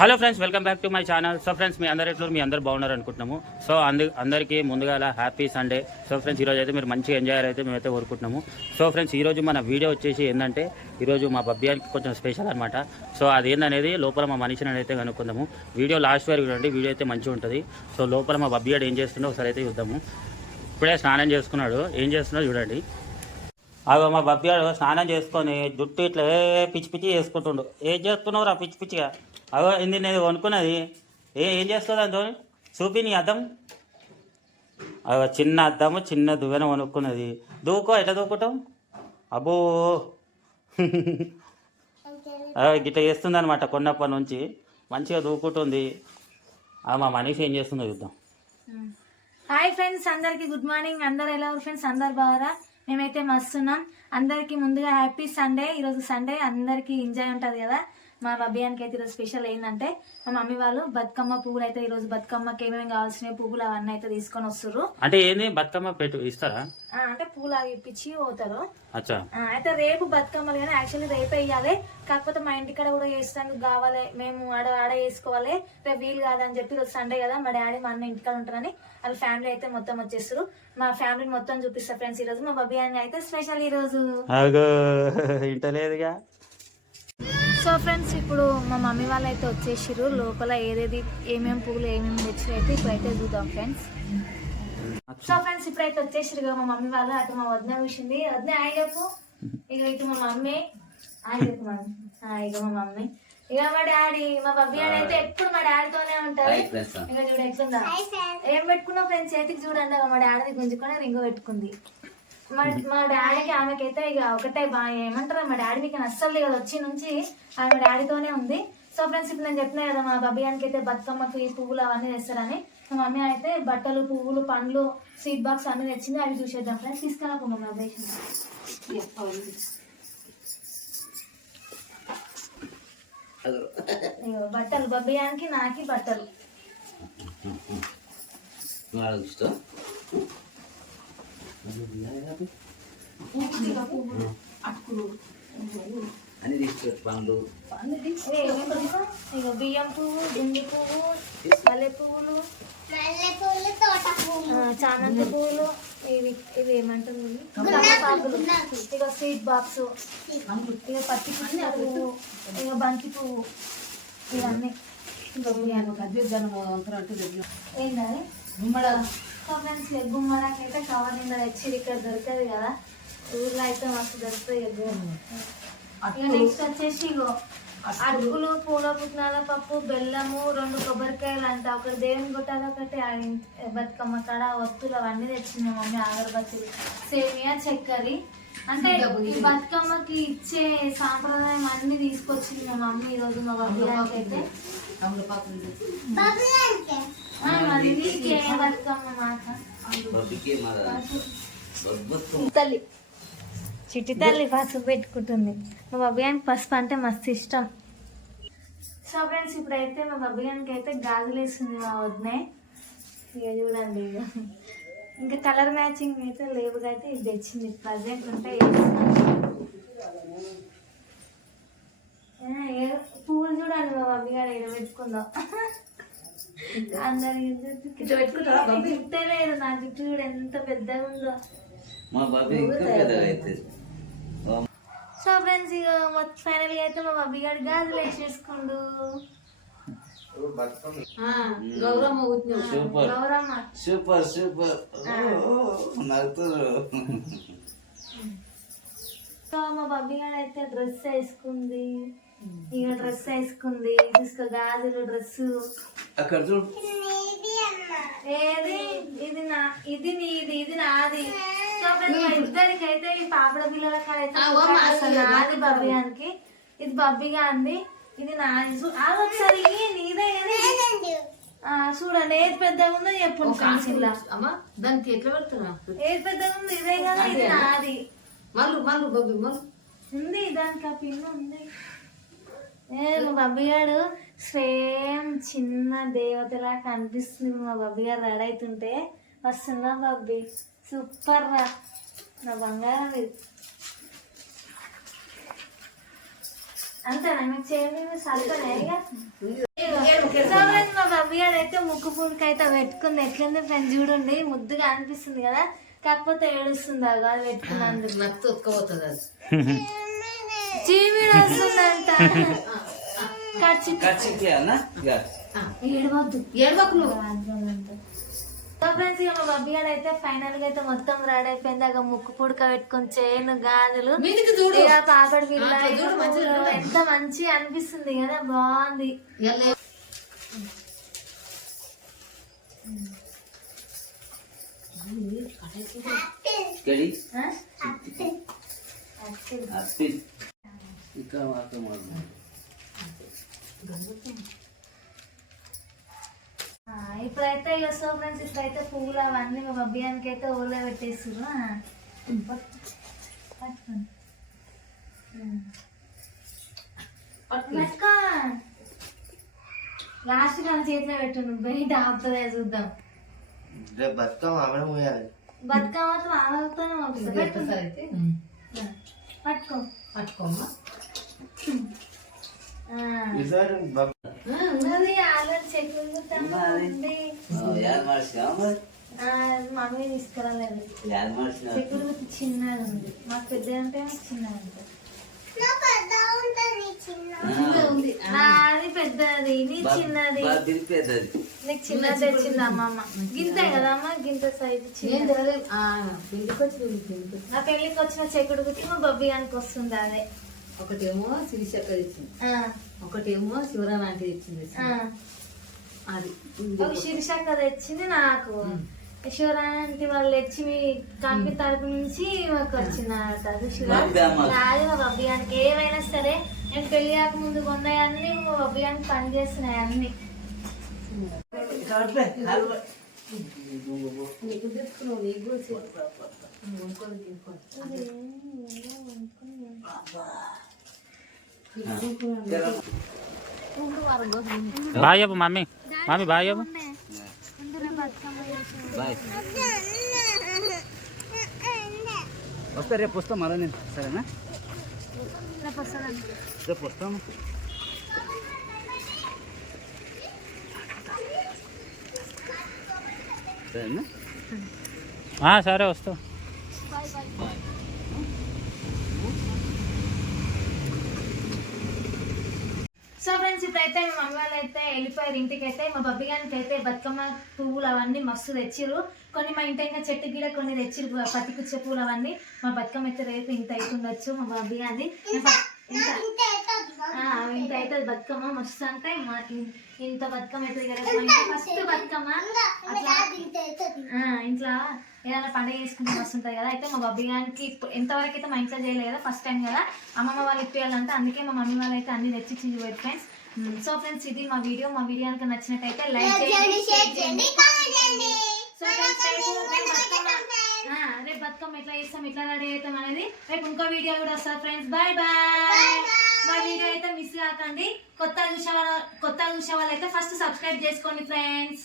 Hello friends, welcome back to my channel. So friends, మీ అందరు బాగున్నారు అనుకుంటున్నాము. సో అందరికీ ముందుగా హ్యాపీ సండే. సో ఫ్రెండ్స్, ఈరోజు అయితే మీరు మంచిగా ఎంజాయ్ అయితే మేమైతే కోరుకుంటున్నాము. సో ఫ్రెండ్స్, ఈరోజు మన వీడియో వచ్చేసి ఏంటంటే ఈరోజు మా బబ్బియానికి కొంచెం స్పెషల్ అనమాట. సో అదేందనేది లోపల మా మనిషిని అయితే కనుక్కుందాము. వీడియో లాస్ట్ వరకు చూడండి, వీడియో అయితే మంచిగా ఉంటుంది. సో లోపల మా బబ్బియాడు ఏం చేస్తుండో ఒకసారి అయితే చూద్దాము. ఇప్పుడే స్నానం చేసుకున్నాడు, ఏం చేస్తున్నాడో చూడండి. అదో మా బబ్బియాడు స్నానం చేసుకొని జుట్టు ఇట్లా పిచ్చి పిచ్చి చేసుకుంటుండు. ఏం చేస్తున్నావు రా పిచ్చి పిచ్చిగా? అదో ఇది నేను కొనుక్కున్నది. ఏం చేస్తుంది అంతో చూపి నీ అద్దం. అదో చిన్న అద్దము, చిన్న దువ్వెన కొనుక్కున్నది. దూకో, ఎట్లా దూకుతాం? అబ్బో గిట్లా చేస్తుంది అనమాట. కొన్నప్పటి నుంచి మంచిగా దూకుంటుంది. మా మనిషి ఏం చేస్తుందో చూద్దాం. హాయ్ ఫ్రెండ్స్, అందరికి గుడ్ మార్నింగ్. అందరు ఎలా ఉన్నారు ఫ్రెండ్స్? అందరు బాగా? మేమైతే మస్తున్నాం. అందరికి ముందుగా హ్యాపీ సండే. ఈరోజు సండే, అందరికి ఎంజాయ్ ఉంటుంది కదా. మా బబ్బియానికి అయితే ఈరోజు స్పెషల్ ఏంటంటే మా మమ్మీ వాళ్ళు బతుకమ్మ పువ్వులు అయితే ఈరోజు బతుకమ్మకి ఏమేమి కావాల్సిన పువ్వులు అవన్నీ అయితే తీసుకొని వస్తారు. అంటే ఏంది బతుకమ్మ పెట్టు ఇస్తారా? అంటే పూలు అవి ఇప్పించి పోతారు. అచ్చా. అయితే రేపు బతుకమ్మలు కానీ యాక్చువల్లీ రేపు వేయాలి. కాకపోతే మా ఇంటికాడ కూడా చేస్తానికి కావాలి, మేము ఆడ వేసుకోవాలి. రేపు వీలు కాదని చెప్పి ఈరోజు సండే కదా, మా డాడీ మా అన్న ఇంటికాడ ఉంటారని వాళ్ళ ఫ్యామిలీ అయితే మొత్తం వచ్చేస్తారు. మా ఫ్యామిలీని మొత్తం చూపిస్తా ఫ్రెండ్స్. ఈరోజు మా బబ్బియాని అయితే స్పెషల్ ఈరోజు ఇంటలేదుగా. సో ఫ్రెండ్స్, ఇప్పుడు మా మమ్మీ వాళ్ళు అయితే వచ్చేసారు. లోపల ఏమేమి పువ్వులు ఏమేమి తెచ్చి అయితే ఇప్పుడైతే చూద్దాం ఫ్రెండ్స్. సో ఫ్రెండ్స్, ఇప్పుడైతే వచ్చేసారు కదా మా మమ్మీ వాళ్ళు. అటు మా వదిన చూసింది. వదిన ఆయన చెప్పు. ఇక ఇటు మా మమ్మీ ఆయన చెప్పు మమ్మీ. ఇక మా మమ్మీ, ఇక మా డాడీ. మా బబ్బీ అయితే ఎప్పుడు మా డాడీతోనే ఉంటారు. ఇక చూడ ఎట్లుందా, ఏం పెట్టుకున్నావు ఫ్రెండ్స్ చేతికి చూడండి. మా డాడీ గుంజుకొని రింగు పెట్టుకుంది. మా డాడీకి ఆమెకైతే ఇక ఒకటే బాగా ఏమంటారు, మా డాడీ మీకు అస్సలు కదా వచ్చి నుంచి ఆమె డాడీతోనే ఉంది. సో ఫ్రెండ్స్, ఇప్పుడు నేను చెప్పినా కదా మా బబ్బియానికి అయితే బతుకమ్మకి పువ్వులు అవన్నీ తెస్తారని. మా మమ్మీ అయితే బట్టలు, పువ్వులు, పండ్లు, స్వీట్ బాక్స్ అన్ని తెచ్చింది. అవి చూసేద్దాం ఫ్రెండ్స్. తీసుకురాకుండా బట్టలు బబ్బియానికి, నాకి బట్టలు. బియ్యం పువ్వు, గుండి పువ్వు, మల్లె పువ్వులు, చామంతి పువ్వులు, ఇవి ఏమంటారు తమలపాకులు, ఇక స్వీట్ బాక్స్, ఇక పత్తి పువ్వు, ఇక బంతి పువ్వు, ఇవన్నీ ఏంటని ఫ్రెండ్స్. గుమ్మడాకి అయితే కవర్ నిండా తెచ్చి ఇక్కడ దొరకదు కదా, ఊర్లో అయితే మస్తు దొరుకుతాయి. ఇక నెక్స్ట్ వచ్చేసి ఇగో అటుకులు, పూల పుట్నాల పప్పు, బెల్లము, 2 కొబ్బరికాయలు అంట. ఒకటి దేవుని కొట్టాలి, ఒకటి బతుకమ్మ కాడ వస్తువులు అవన్నీ తెచ్చింది మమ్మీ. అగరబత్తులు, సేమియా, చక్కెర. అంటే ఈ బతుకమ్మకి ఇచ్చే సాంప్రదాయం అన్ని తీసుకొచ్చింది మా మమ్మీ ఈరోజు మా బబ్బియానికి అయితే. తల్లి చిట్టి తల్లి పసుపు పెట్టుకుంటుంది. మా బబ్బియానికి పసుపు అంటే మస్తు ఇష్టం. సో ఫ్రెండ్స్, ఇప్పుడైతే మా బబ్బియానికి అయితే గాజులు వేస్తుంది మా వదినే. ఇక చూడండి, ఇక ఇంకా కలర్ మ్యాచింగ్ అయితే లేవుగా, అయితే ఇది తెచ్చింది. ప్రజెంట్ ఉంటే పువ్వులు చూడండి మా బబ్బి గారు ఏదో పెట్టుకుందాం. అందరి జుట్టే లేదు, నా జుట్టు చూడు ఎంత పెద్దగా ఉందో. సో ఫ్రెండ్స్, ఇక మొత్తం ఫైనల్ గా అయితే మా బబ్బి గారు గాజులు వేసేసుకోండు. Gouramma super super. సో మా బబ్బి గారు అయితే డ్రెస్ వేసుకుంది. ఇక డ్రెస్ వేసుకుంది, తీసుకో గాజులు, డ్రెస్. ఏది ఇది ఇది నీది, ఇది నాది. సో ఇద్దరికి అయితే ఈ పాపడ పిల్లల నాది బబ్బియానికి, ఇది బబ్బిగా అంది, ఇది నాది. ఒకసారి నీదే చూడండి, ఏది పెద్దగా ఉందో చెప్పు. దానికి ఎట్లా పెడుతున్నా? ఏది పెద్దగా ఉంది ఇదే కదా, ఇది నాది. మళ్ళీ ఉంది దానికి ఆ పిల్ల ఉంది. మా బబ్బి గారు సేమ్ చిన్న దేవతలా కనిపిస్తుంది. మా బబ్బి గారు రెడీ అవుతుంటే వస్తున్నా బబ్బి, సూపర్ రా నా బంగారం. ఇది అంతేనా మీకు చేయండి, సరిపోయినా అయితే ముక్కు పుడక అయితే పెట్టుకుంది. ఎట్లుంది ఫ్రెండ్స్ చూడండి, ముద్దుగా అనిపిస్తుంది కదా, కాకపోతే ఏడుస్తుంది అది పెట్టుకున్నందుకు. నాకు తొక్కపోతుంది అది. చీవీడు వస్తుందంట. ఏడవద్దు, ఏడవకు నువ్వు. సో ఫ్రెండ్స్ ఇక మా బబ్బీ గారు అయితే ఫైనల్ గా అయితే మొత్తం రెడీ అయిపోయింది. అక్కడ ముక్కు పుడక పెట్టుకొని చైన్ గాజులు మీదికి చూడు. ఇక పాపడి పిల్ల చూడు, మంచిగా చూడు. ఎంత మంచిగా అనిపిస్తుంది కదా, బాగుంది. ఎల్ల- ఆ? ఆ, ఇప్పుడైతే ఇక సో ఫ్రెండ్స్ ఇప్పుడైతే పువ్వులు అవన్నీ మా బబ్బియానికి అయితే ఊళ్ళో పెట్టేస్తున్నారు. పట్టుకో, లాస్ట్ మన చేతిలో పెట్టు, నువ్వు బయట ఆపుతుందే చూద్దాం. బతుకమ్మ మాత్రం ఆలోచన ఒకసారి అయితే పట్టుకో. పట్టుకోమ్మా. ఉన్నది ఆల్రెడీ చెట్లు ఉంది. మమ్మీ తీసుకురాలేదు. చెట్లు గుర్తు చిన్నది ఉంది, మాకు పెద్ద అంటే చిన్నది ఉంటుంది. ఉంది. నాది పెద్దది, నీ చిన్నది. నీకు చిన్నది తెచ్చింది అమ్మమ్మ. గింతే కదా అమ్మ, గింత సైజు ఏం చిన్న. తెలియదు. పెళ్లికి వచ్చి పెళ్లికి. నా పెళ్లికి వచ్చిన చెక్కుడు గుర్తు మా బబ్బీ గానికి వస్తుంది అదే. ఒకటేమో శిరీషక్క ఇచ్చింది, ఆ, ఒకటేమో శివరామ్ ఆంటీ ఇచ్చింది. ఆ. అది ఒక శీర్షక తెచ్చింది నాకు. శివరాంటి వాళ్ళు తెచ్చి మీ కంపెనీ తరపు నుంచి మాకు వచ్చిన నాది మా బబ్బియానికి ఏమైనా సరే నేను పెళ్లి కాక ముందు కొన్నాయన్నీ మా బబ్బియానికి పని చేస్తున్నాయి అన్ని. నీకు తెచ్చుకున్నావు, నీకు కూడా కొనుక్కొని తినుకోండి. బాయ్ చెప్పు మమ్మీ, మమ్మీ బాయ్ చెప్పు. వస్తా, రేపు వస్తాం మళ్ళీ నేను. సరేనా, రేపు వస్తాము. సరేనా, సరే వస్తాం. సో ఫ్రెండ్స్ ఇప్పుడైతే మా మమ్మీ వాళ్ళు అయితే వెళ్ళిపోయారు ఇంటికి. అయితే మా బబ్బీ గారికి అయితే బతుకమ్మ పువ్వులు అవన్నీ మస్తు తెచ్చిర్రు. కొన్ని మా ఇంటి ఇంకా చెట్టు గిడ కొన్ని తెచ్చిర్రు, పత్తి కుచ్చ పువ్వులు అవన్నీ. మా బతుకమ్మ అయితే రేపు ఇంత అవుతుండొచ్చు మా బబ్బీ గారిది. ఇంత అవుతుంది బతుకమ్మ మస్తు అంటే ఇంత బతుకమ్మ అవుతుంది కదా. ఫస్ట్ బతుకమ్మ అట్లా ఇంట్లో ఏదైనా పండుగ చేసుకుంటే మస్తు ఉంటుంది కదా. అయితే మా బబ్బీ గారికి ఎంతవరకు అయితే మా ఇంట్లో చేయలేదు కదా, ఫస్ట్ టైం కదా అమ్మమ్మ వాళ్ళు ఇప్పియాలంటే, అందుకే మా మమ్మీ వాళ్ళు అయితే అన్ని తెచ్చి చిన్న ఫ్రెండ్స్. సో ఫ్రెండ్స్ ఇది మా వీడియో కనుక నచ్చినట్టయితే లైక్ చేయండి, షేర్ చేయండి. సో ఫ్రెండ్స్ రేపు బతుకమ్మ ఎట్లా చేస్తాం, ఎట్లా రెడీ అవుతాం అనేది రేపు ఇంకో వీడియో కూడా వస్తుంది ఫ్రెండ్స్. Bye bye. మా వీడియో అయితే మిస్ కాకండి. కొత్తగా చూసే వాళ్ళు అయితే ఫస్ట్ సబ్స్క్రైబ్ చేసుకోండి ఫ్రెండ్స్.